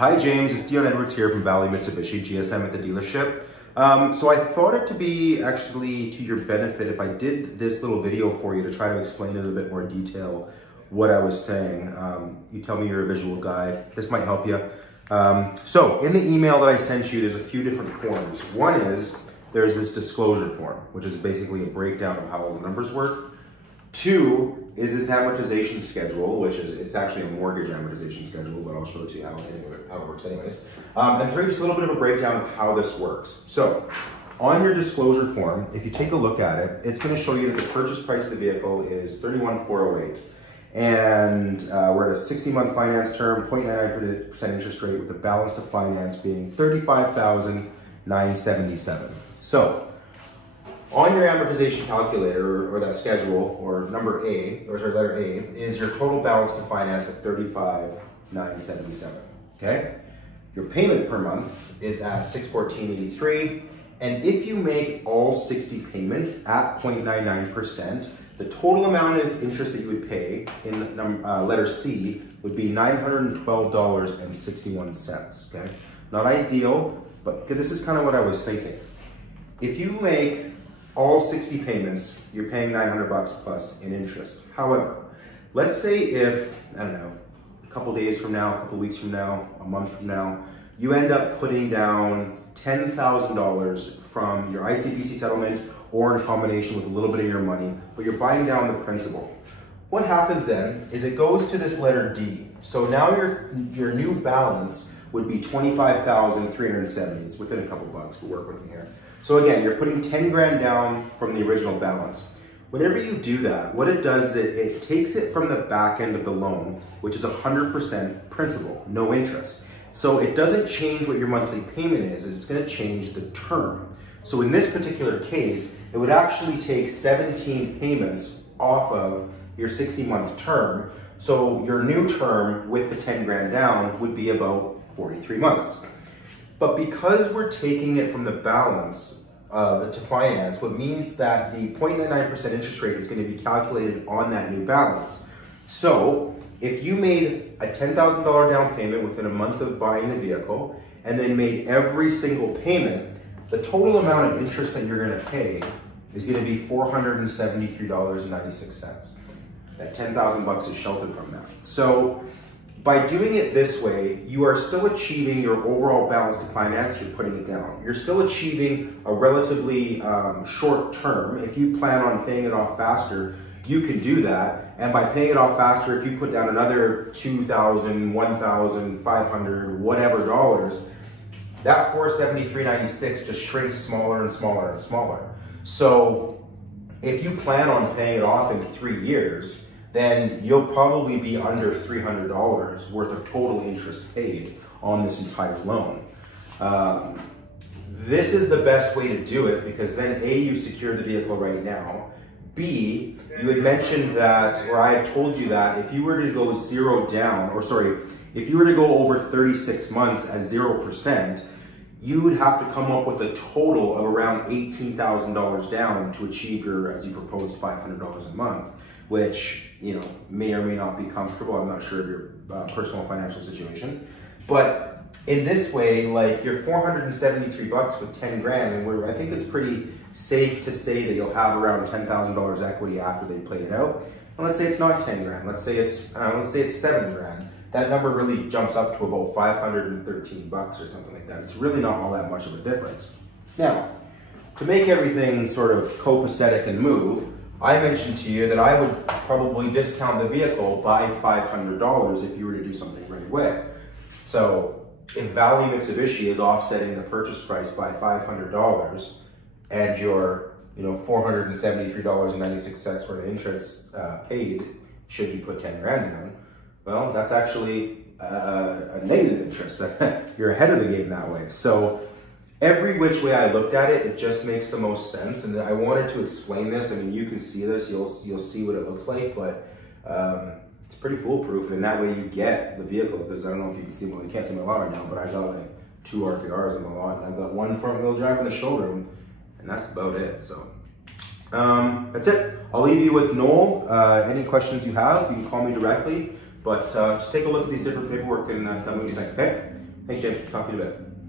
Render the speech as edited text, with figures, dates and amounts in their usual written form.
Hi James, it's Dion Edwards here from Valley Mitsubishi, GSM at the dealership. So I thought it to be actually to your benefit if I did this little video for you to try to explain in a bit more detail what I was saying. You tell me you're a visual guy, this might help you. So in the email that I sent you, there's a few different forms. One is, there's this disclosure form, which is basically a breakdown of how all the numbers work. Two is this amortization schedule, which is, it's actually a mortgage amortization schedule, but I'll show it to you how it works anyways. And three, just a little bit of a breakdown of how this works. So on your disclosure form, if you take a look at it, it's going to show you that the purchase price of the vehicle is $31,408. And we're at a 60-month finance term, 0.99% interest rate with the balance to finance being $35,977. So on your amortization calculator, or that schedule, or number A, or sorry, letter A, is your total balance to finance of $35,977, okay? Your payment per month is at $614.83, and if you make all 60 payments at 0.99%, the total amount of interest that you would pay in letter C would be $912.61, okay? Not ideal, but this is kind of what I was thinking. If you make all 60 payments, you're paying $900 plus in interest. However, let's say if, I don't know, a couple days from now, a couple weeks from now, a month from now, you end up putting down $10,000 from your ICBC settlement or in combination with a little bit of your money, but you're buying down the principal. What happens then is it goes to this letter D. So now your new balance would be $25,370. It's within a couple bucks, but work with me here. So again, you're putting 10 grand down from the original balance. Whenever you do that, what it does is it takes it from the back end of the loan, which is 100% principal, no interest. So it doesn't change what your monthly payment is, it's gonna change the term. So in this particular case, it would actually take 17 payments off of your 60-month term. So your new term with the 10 grand down would be about 43 months. But because we're taking it from the balance to finance, what means that the 0.99% interest rate is going to be calculated on that new balance. So if you made a $10,000 down payment within a month of buying the vehicle and then made every single payment, the total amount of interest that you're going to pay is going to be $473.96. That 10,000 bucks is sheltered from that. So by doing it this way, you are still achieving your overall balance to finance, you're putting it down. You're still achieving a relatively short term. If you plan on paying it off faster, you can do that. And by paying it off faster, if you put down another $2,000, $1,000, $500, whatever dollars, that $473.96 just shrinks smaller and smaller and smaller. So if you plan on paying it off in 3 years, then you'll probably be under $300 worth of total interest paid on this entire loan. This is the best way to do it because then A, you secure the vehicle right now. B, you had mentioned that, or I had told you that if you were to go zero down, or sorry, if you were to go over 36 months at 0%, you would have to come up with a total of around $18,000 down to achieve your, as you proposed, $500 a month, which, you know, may or may not be comfortable. I'm not sure of your personal financial situation. But in this way, like you're 473 bucks with 10 grand, and I think it's pretty safe to say that you'll have around $10,000 equity after they play it out. And let's say it's not 10 grand, let's say it's 7 grand. That number really jumps up to about 513 bucks or something like that. It's really not all that much of a difference. Now, to make everything sort of copacetic and move, I mentioned to you that I would probably discount the vehicle by $500 if you were to do something right away. So if Valley Mitsubishi is offsetting the purchase price by $500 and your $473.96 for an interest paid, should you put 10 grand down, well, that's actually a negative interest. You're ahead of the game that way. So every which way I looked at it, it just makes the most sense. And I wanted to explain this. I mean, you can see this, you'll see what it looks like, but it's pretty foolproof. And that way you get the vehicle, because I don't know if you can see, well, you can't see my lot right now, but I got like 2 RVRs in the lot, and I've got 1 front wheel drive in the showroom, and that's about it. So that's it. I'll leave you with Noel. Any questions you have, you can call me directly, but just take a look at these different paperwork and tell me what you think, okay? Thanks, James. Talk to you in a bit.